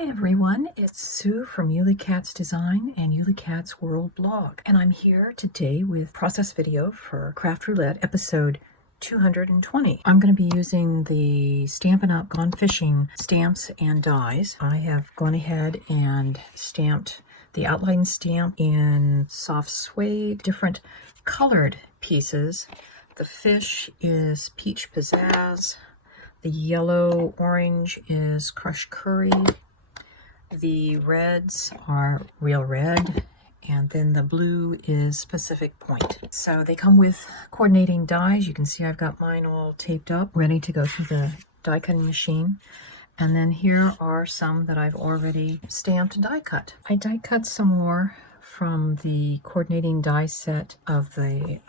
Hi everyone, it's Sue from Ully Cat's Design and Ully Cat's World blog, and I'm here today with process video for Craft Roulette episode 220. I'm going to be using the Stampin' Up! Gone Fishing stamps and dies. I have gone ahead and stamped the outline stamp in soft suede, different colored pieces. The fish is Peach Pizzazz. The yellow orange is Crushed Curry. The reds are Real Red, and then the blue is Pacific Point. So they come with coordinating dies. You can see I've got mine all taped up, ready to go through the die cutting machine. And then here are some that I've already stamped and die cut. I die cut some more from the coordinating die set of the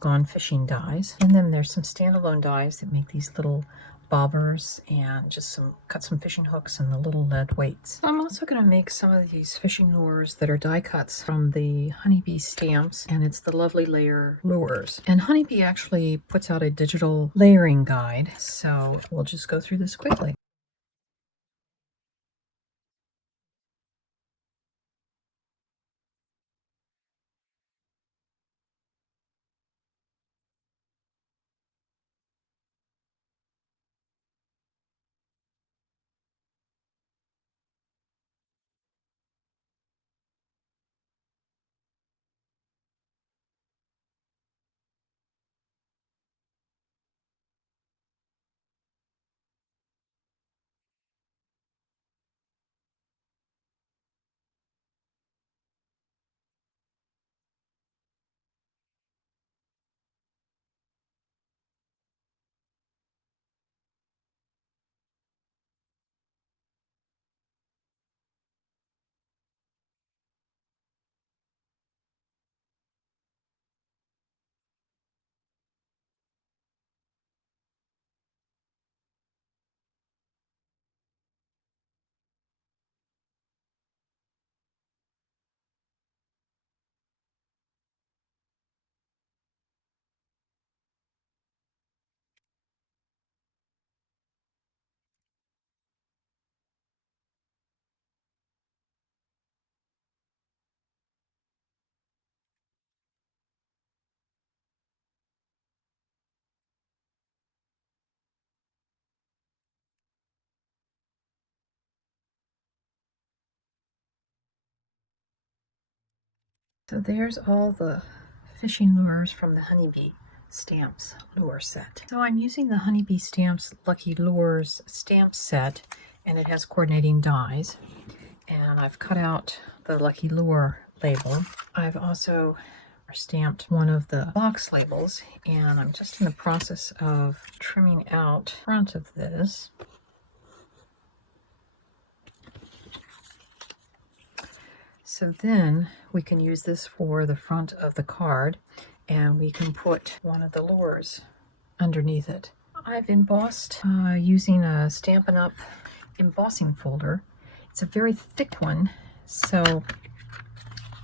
Gone Fishing dies. And then there's some standalone dies that make these little bobbers and just cut some fishing hooks and the little lead weights. I'm also going to make some of these fishing lures that are die cuts from the Honeybee stamps, and it's the Lovely Layer lures. And Honeybee actually puts out a digital layering guide, so we'll just go through this quickly. So there's all the fishing lures from the Honeybee Stamps lure set. So I'm using the Honeybee Stamps Lucky Lures stamp set, and it has coordinating dies. And I've cut out the Lucky Lure label. I've also stamped one of the box labels, and I'm just in the process of trimming out front of this. So then we can use this for the front of the card, and we can put one of the lures underneath it. I've embossed using a Stampin' Up! Embossing folder. It's a very thick one, so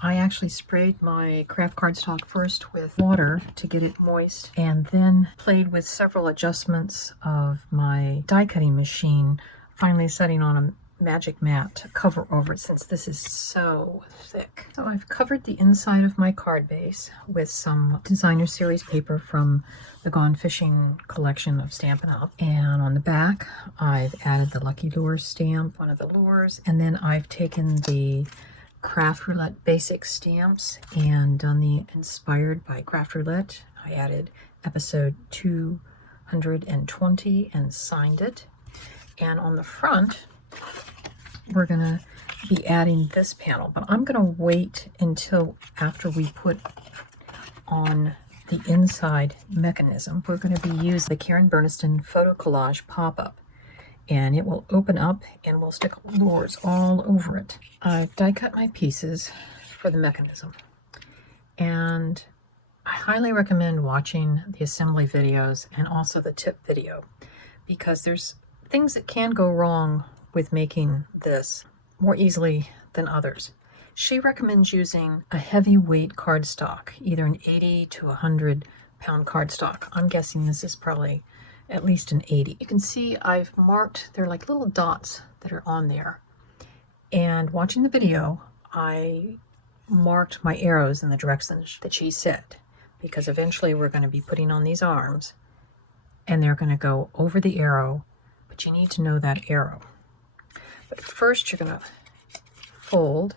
I actually sprayed my craft cardstock first with water to get it moist, and then played with several adjustments of my die cutting machine, finally setting on a magic mat to cover over it since this is so thick. So I've covered the inside of my card base with some designer series paper from the Gone Fishing collection of Stampin' Up! And on the back I've added the Lucky Lures stamp, one of the lures, and then I've taken the Craft Roulette basic stamps and done the Inspired by Craft Roulette. I added episode 220 and signed it. And on the front we're going to be adding this panel, but I'm going to wait until after we put on the inside mechanism. We're going to be using the Karen Berniston Photo Collage pop-up, and it will open up and we'll stick lures all over it. I've die cut my pieces for the mechanism, and I highly recommend watching the assembly videos and also the tip video, because there's things that can go wrong with making this more easily than others. She recommends using a heavyweight cardstock, either an 80 to 100 pound cardstock. I'm guessing this is probably at least an 80. You can see I've marked, they're like little dots that are on there. And watching the video, I marked my arrows in the directions that she said, because eventually we're going to be putting on these arms and they're going to go over the arrow, but you need to know that arrow. But first you're going to fold,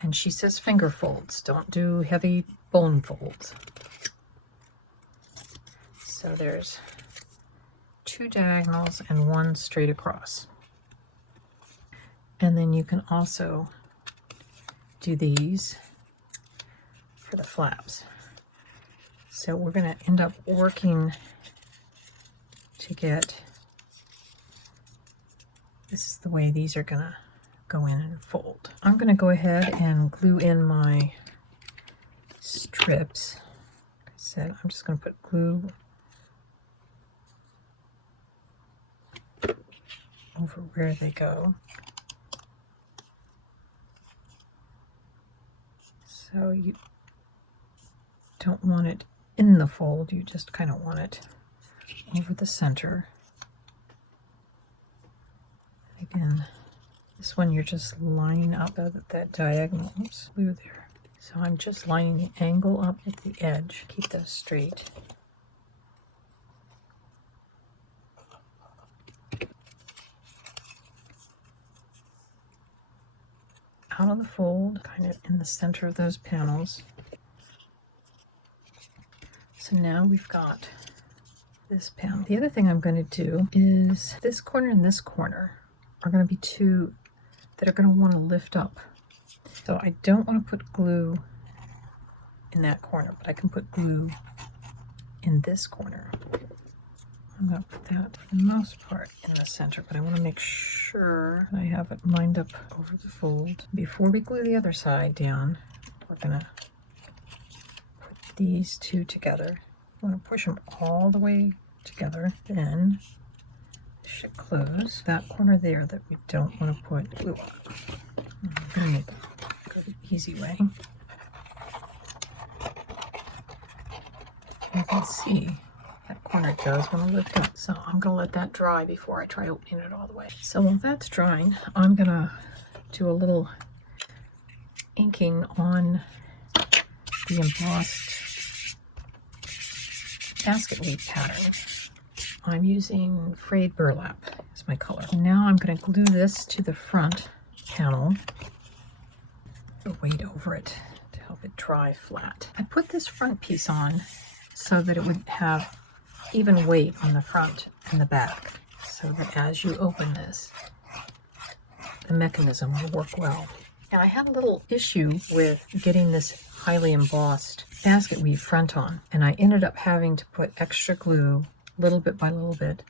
and she says finger folds. Don't do heavy bone folds. So there's 2 diagonals and 1 straight across. And then you can also do these for the flaps. So we're going to end up working to get, this is the way these are going to go in and fold. I'm going to go ahead and glue in my strips. Like I said, I'm just going to put glue over where they go. So you don't want it in the fold, you just kind of want it over the center. Again, this one you're just lining up that diagonal. Oops, glue there. So I'm just lining the angle up at the edge. Keep those straight. Out of the fold, kind of in the center of those panels. So now we've got this panel. The other thing I'm going to do is this corner and this corner are going to be 2 that are going to want to lift up. So I don't want to put glue in that corner, but I can put glue in this corner. I'm going to put that for the most part in the center, but I want to make sure I have it lined up over the fold. Before we glue the other side down, we're going to put these 2 together. I want to push them all the way together, then it should close. That corner there that we don't want to put glue on. I'm going to make it go the easy way. You can see that corner does want to lift up, so I'm going to let that dry before I try opening it all the way. So while that's drying, I'm going to do a little inking on the embossed basket weave pattern. I'm using frayed burlap as my color. And now I'm going to glue this to the front panel, the weight over it to help it dry flat. I put this front piece on so that it would have even weight on the front and the back, so that as you open this, the mechanism will work well. And I had a little issue with getting this highly embossed basket weave front on, and I ended up having to put extra glue little bit by little bit,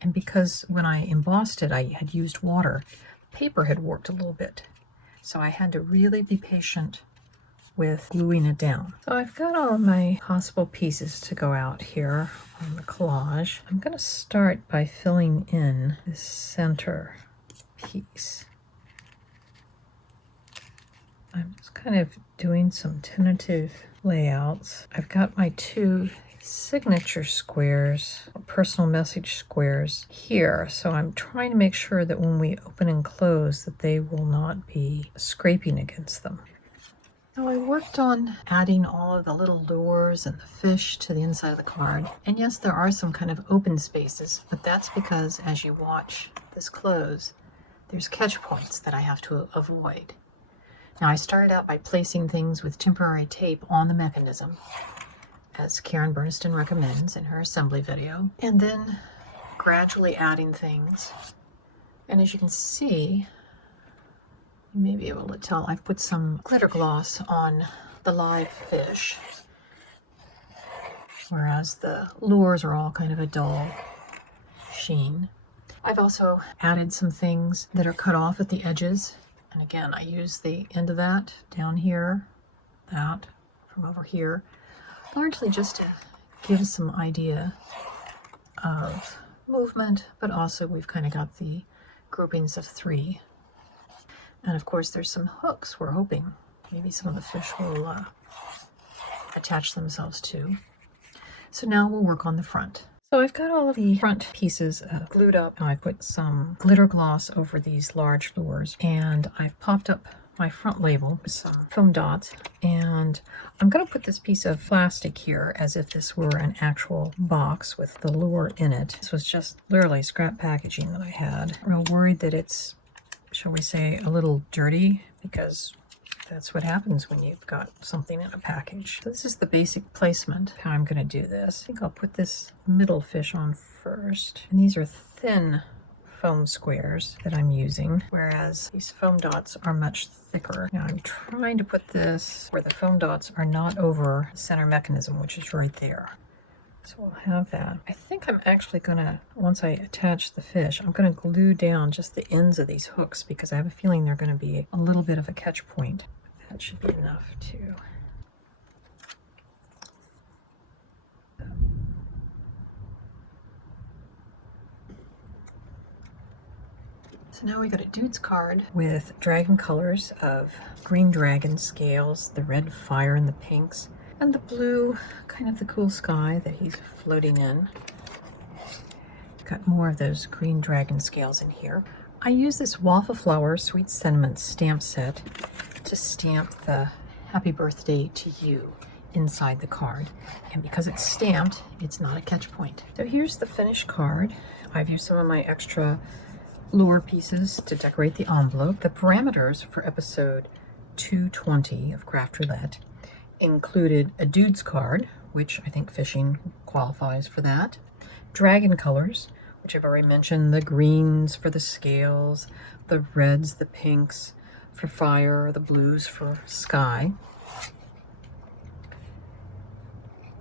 and because when I embossed it I had used water, paper had warped a little bit, so I had to really be patient with gluing it down. So I've got all of my possible pieces to go out here on the collage. I'm going to start by filling in this center piece. I'm just kind of doing some tentative layouts. I've got my 2 signature squares, personal message squares here, so I'm trying to make sure that when we open and close that they will not be scraping against them. So I worked on adding all of the little lures and the fish to the inside of the card. And yes, there are some kind of open spaces, but that's because as you watch this close, there's catch points that I have to avoid. Now I started out by placing things with temporary tape on the mechanism, as Karen Berniston recommends in her assembly video, and then gradually adding things. And as you can see, you may be able to tell I've put some glitter gloss on the live fish, whereas the lures are all kind of a dull sheen. I've also added some things that are cut off at the edges, and again I use the end of that down here, that from over here, largely just to give some idea of movement, but also we've kind of got the groupings of 3. And of course there's some hooks we're hoping maybe some of the fish will attach themselves to. So now we'll work on the front. So I've got all of the front pieces glued up. I put some glitter gloss over these large lures, and I've popped up my front label with some foam dots, and I'm going to put this piece of plastic here as if this were an actual box with the lure in it. This was just literally scrap packaging that I had. I'm real worried that it's, shall we say, a little dirty, because that's what happens when you've got something in a package. So this is the basic placement, how I'm going to do this. I think I'll put this middle fish on first. And these are thin foam squares that I'm using, whereas these foam dots are much thicker. Now I'm trying to put this where the foam dots are not over the center mechanism, which is right there. So we'll have that. I think I'm actually gonna, once I attach the fish, I'm gonna glue down just the ends of these hooks, because I have a feeling they're gonna be a little bit of a catch point. That should be enough too. So now we got a dude's card with dragon colors of green dragon scales, the red fire and the pinks, and the blue, kind of the cool sky that he's floating in. Got more of those green dragon scales in here. I use this Waffle Flower Sweet Sentiment stamp set to stamp the happy birthday to you inside the card. And because it's stamped, it's not a catch point. So here's the finished card. I've used some of my extra lure pieces to decorate the envelope. The parameters for episode 220 of Craft Roulette included a dude's card, which I think fishing qualifies for that. Dragon colors, which I've already mentioned, the greens for the scales, the reds, the pinks for fire, the blues for sky.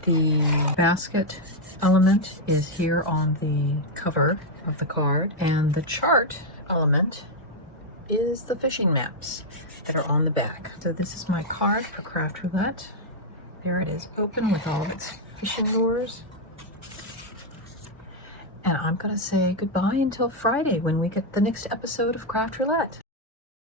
The basket element is here on the cover of the card, and the chart element is the fishing maps that are on the back. So this is my card for Craft Roulette. There it is, open with all of its fishing lures. And I'm going to say goodbye until Friday when we get the next episode of Craft Roulette.